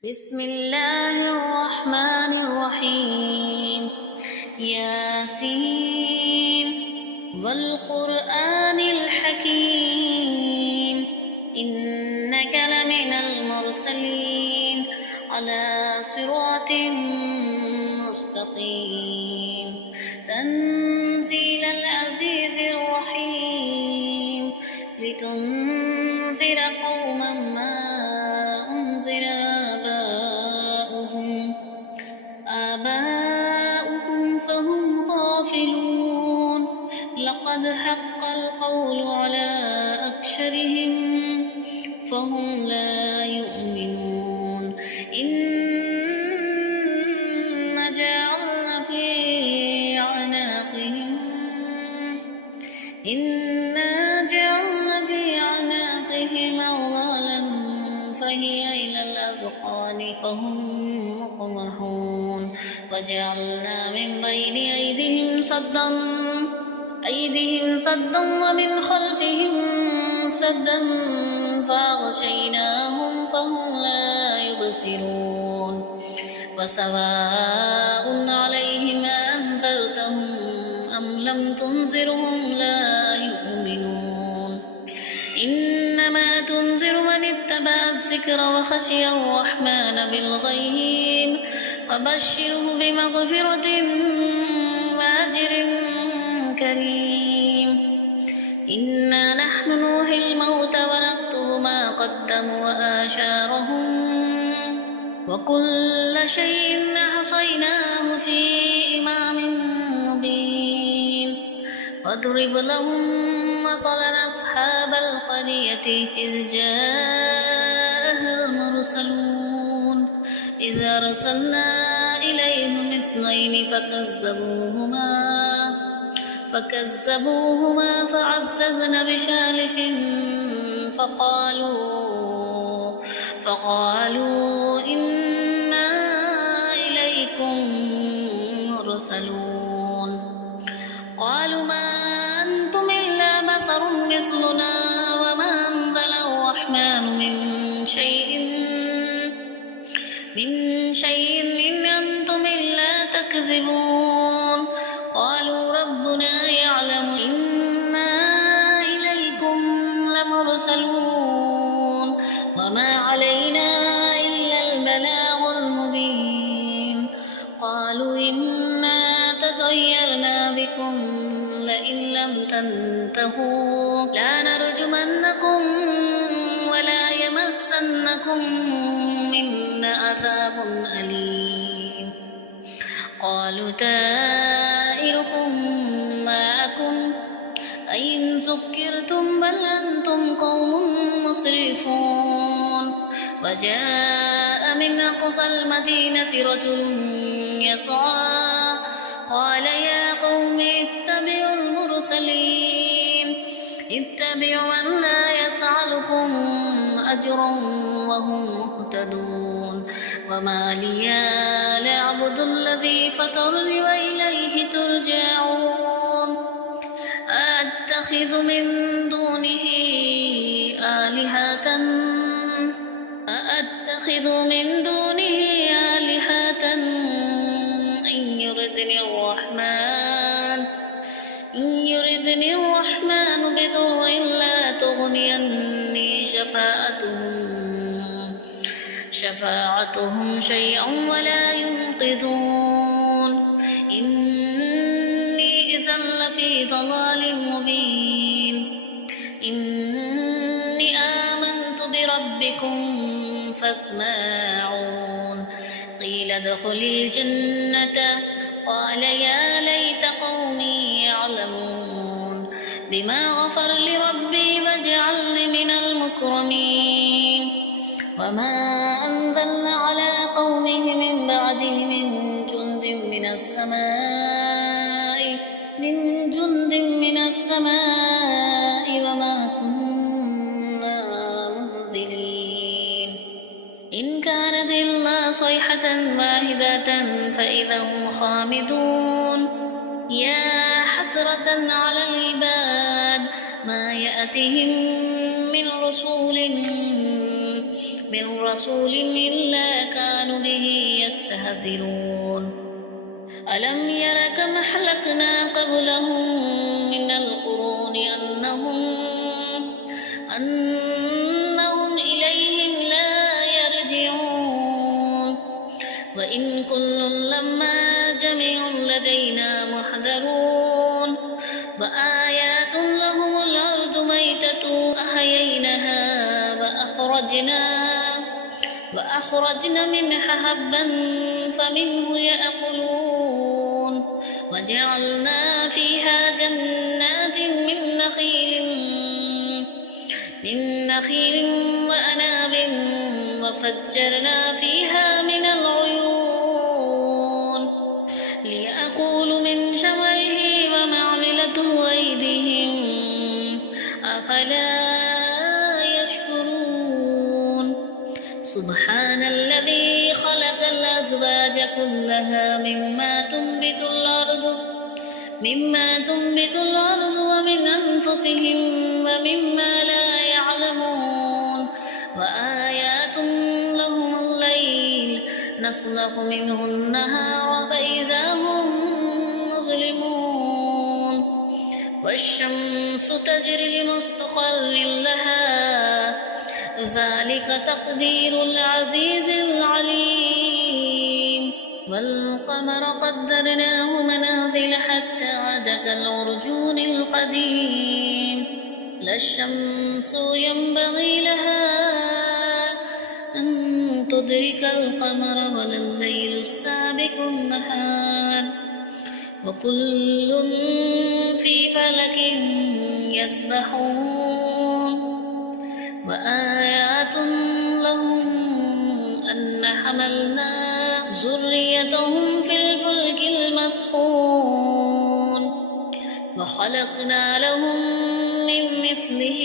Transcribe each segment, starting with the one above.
بسم الله الرحمن الرحيم. ياسين والقرآن الحكيم إنك لمن المرسلين على صراط مستقيم تنزيل العزيز الرحيم لتنذر قوما ما أنذر آباؤهم فهم غافلون لقد حق القول على أكثرهم فهم لا يؤمنون إنا جعلنا في أعناقهم أغلالا فهي إلى الأذقان فهم مقمحون وجعلنا من بين أيديهم صدا ومن خلفهم سدا فأغشيناهم فهم لا يبصرون وسواء عليهم أنذرتهم أم لم تنذرهم لا يؤمنون إنما تنذر من اتبع الذكر وخشي الرحمن بالغيب فبشره بمغفرة وأجر كريم إنا نحن نحيي الموتى ونكتب ما قدموا وآثارهم وكل شيء أحصيناه في إمام مبين واضرب لهم مثلا أصحاب القرية إذ جاءها المرسلون إذ أرسلنا إليهم اثنين فكذبوهما فعززنا بثالث فقالوا إنا إليكم مرسلون قالوا ما أنتم إلا بشر مثلنا وما أنزل الرحمن من شيء إن أنتم إلا تكذبون قالوا ربنا يعلم إنا إليكم لمرسلون وما علينا إلا البلاغ المبين قالوا إنا تطيرنا بكم لئن لم تنتهوا لنرجمنكم ولا يمسنكم منا عذاب أليم قالوا طائركم معكم أئن ذكرتم بل أنتم قوم مسرفون وجاء من أقصى المدينة رجل يسعى قال يا قوم اتبعوا المرسلين اتبعوا من لا يسألكم أجرا وهم مهتدون وما لي لا أعبد الذي فطرني وإليه ترجعون أأتخذ من دونه آلهة إن يردني الرحمن بضر لا تغني عني شفاعتهم شيئا ولا ينقذون إني إذا لفي ضلال مبين إني آمنت بربكم فاسمعون قيل ادخل الجنة قال يا ليت قومي يعلمون بما غفر لربي وجعلني من المكرمين وما أنزلنا على قومه من بعده من جند من السماء وما كنا منزلين إن كانت إلا صيحة واحدة فإذا هم خامدون يا حسرة على العباد ما يأتهم من رسول إلا يستهزئون ألم ير كم أهلكنا قبلهم من القرون أنهم إليهم لا يرجعون وإن كل لما جميع لدينا محضرون وآيات لهم الأرض ميتة أحييناها وأخرجنا منها حبا فمنه يأكلون وجعلنا فيها جنات من نخيل وأناب وفجرنا فيها من العيون ليأكلوا من ثمره ومعملته أيديهم أفلا يشكرون سبحان الذي خلق الأزواج كلها مما تنبت الأرض ومن أنفسهم ومما لا يعلمون وآيات لهم الليل نسلخ منه النهار فإذا هم مظلمون والشمس تجري لمستقر لها ذلك تقدير العزيز العليم والقمر قدرناه منازل حتى عاد كالعرجون القديم لا الشمس ينبغي لها أن تدرك القمر ولا الليل السابق النهار وكل في فلك يسبحون وآيات لهم أن حملنا ذريتهم في الفلك المسحون وخلقنا لهم من مثله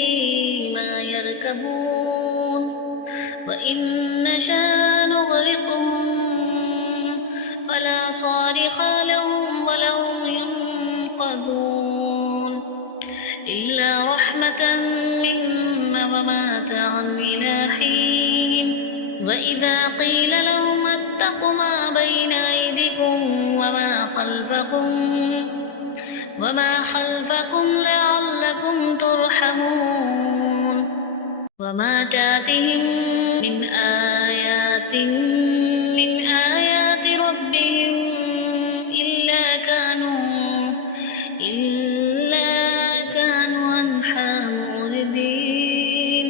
ما يركبون وإن نشاء نغرقهم فلا صارخ لهم ولهم ينقذون إلا رحمة منا ومتاعا إلى حين وإذا قيل لهم اتقوا ما بين أيديكم وما خلفكم لعلكم ترحمون وما تأتيهم من آيات ربهم إلا كانوا عنها معرضين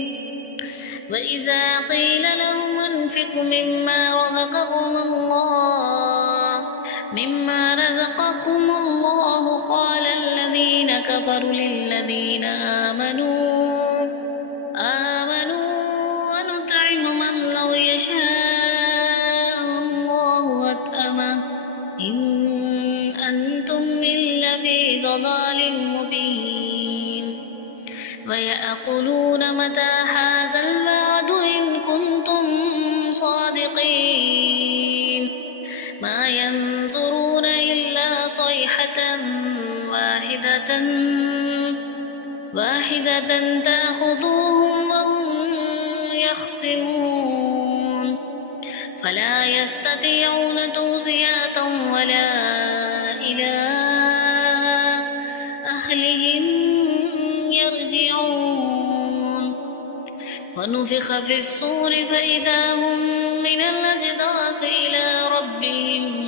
وإذا قيل لهم أنفقوا مما رزقكم الله قال الذين كفروا للذين آمنوا ونطعم من لو يشاء الله أطعمه إن أنتم إلا في ضلال مبين ويقولون متى هذا الوعد إن كنتم صادقين ما ينظرون إلا صيحة واحدة تأخذهم وهم يخصمون فلا يستطيعون توصية ولا إلى أهلهم يرجعون ونفخ في الصور فإذا هم من الأجداث إلى ربهم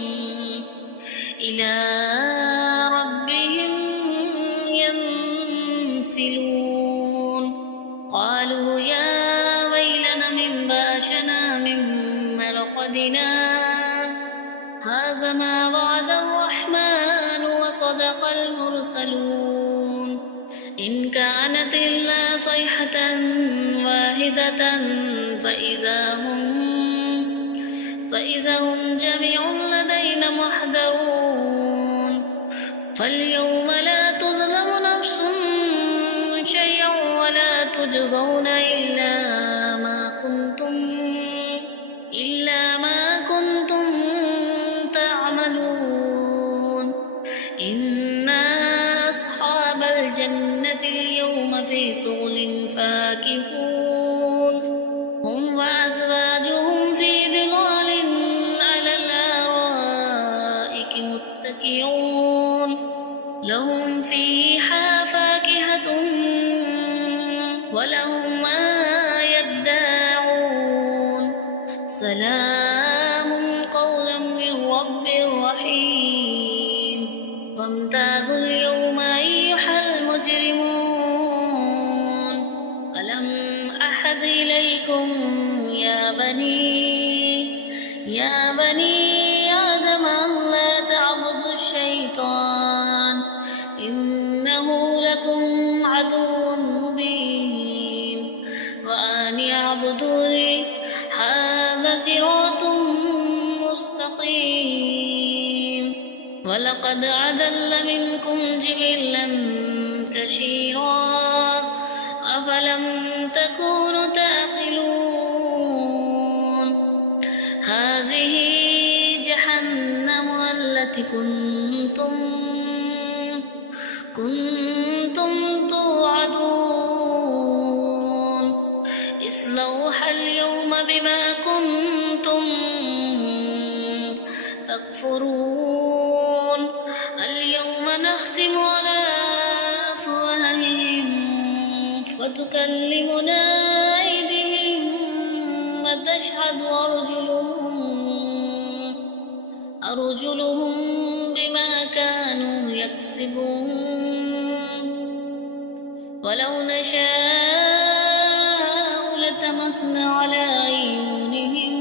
ينسلون قالوا يا ويلنا من باشنا من مرقدنا هذا ما وعد الرحمن وصدق المرسلون إن كانت إلا صيحة واحدة فإذا هم جميع لدينا محضرون فاليوم لا تظلم نفس شيئا ولا تجزون إلا ما كنتم تعملون إن أصحاب الجنة اليوم في شغل فاكهون هم وأزواجهم في ظلال على سلام قولا من رب رحيم وامتازوا اليوم أيها المجرمون ألم أحد إليكم يا بني آدم ألا تعبدوا الشيطان إنه لكم عدو مبين وأن اعبدوني هذا صراط مستقيم ولقد أضل منكم جبلا كثيرا أفلم تكونوا تعقلون هذه جهنم التي كنتم توعدون اصلوها اليوم بما كنتم تكفرون اليوم نختم على أفواههم وتكلمنا أيديهم وتشهد أرجلهم بما كانوا يكسبون ولو نشاء لتمسنا على أعينهم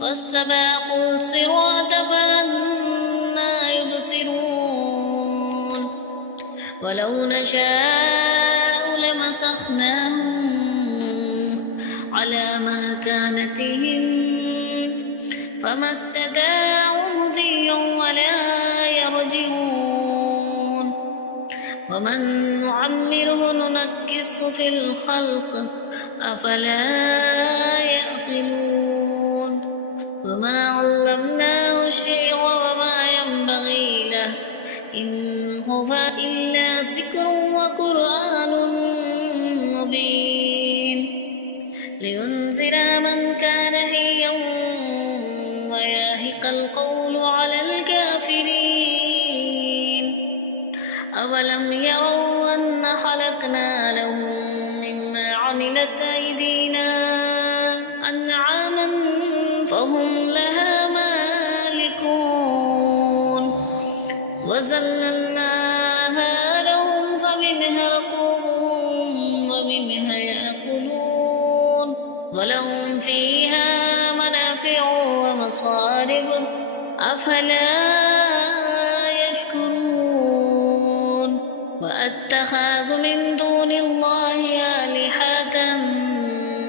فاستباقوا الصراط فأنى يبصرون ولو نشاء لمسخناهم على مكانتهم فما استطاعوا مضيا ولا يرجعون ومن نعمره ننكسه في الخلق أفلا يعقلون وما علمناه الشعر وما ينبغي له إن هو إلا ذكر وقرآن مبين لينذر من كان حيا ويحق القول على الكافرين أولم يروا أن خلقنا لهم مما عملت أيدينا أنعاما فهم لها مالكون وذللناها لهم فمنها ركوبهم ومنها يأكلون ولهم فيها منافع ومصارب أفلا يشكرون واتخذوا من دون الله آلهة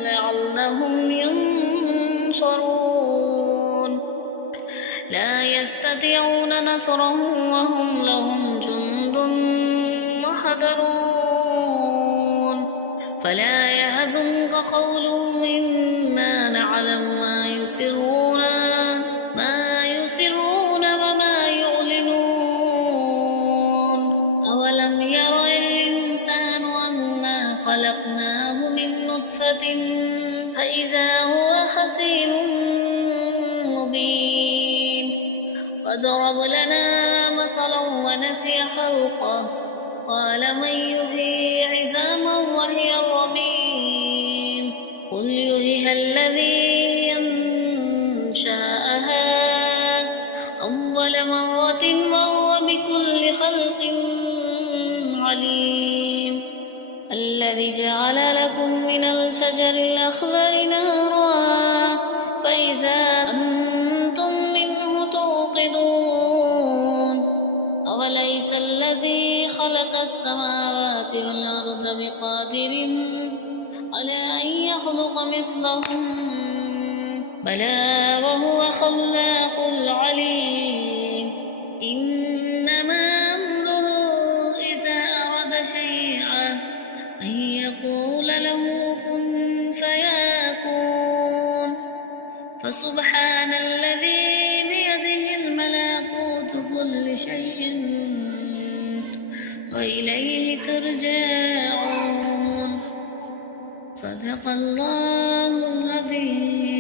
لعلهم ينصرون لا يستطيعون نصرهم وهم لهم جند محضرون فلا يحزنك قولهم إنا نعلم ما يسرون وما يعلنون أولم ير الإنسان أنا خلقناه من نطفة فإذا هو خصيم مبين وضرب لنا مثلا ونسي خلقه قال من يحيي عظاما وهي رميم قل يحييها الذي أنشأها أول مرة وهو بكل خلق عليم الذي جعل لكم من الشجر الأخضر نارا فإذا أنتم منه توقدون أوليس الذي خلق السماوات والأرض بقادر على أن يخلق مثلهم بلى وهو خلاق العليم إنما أمره إذا أراد شيئا أن يقول له كن فيكون فسبحان الذي بيده الملكوت كل شيء وإليه ترجعون صدق الله العظيم.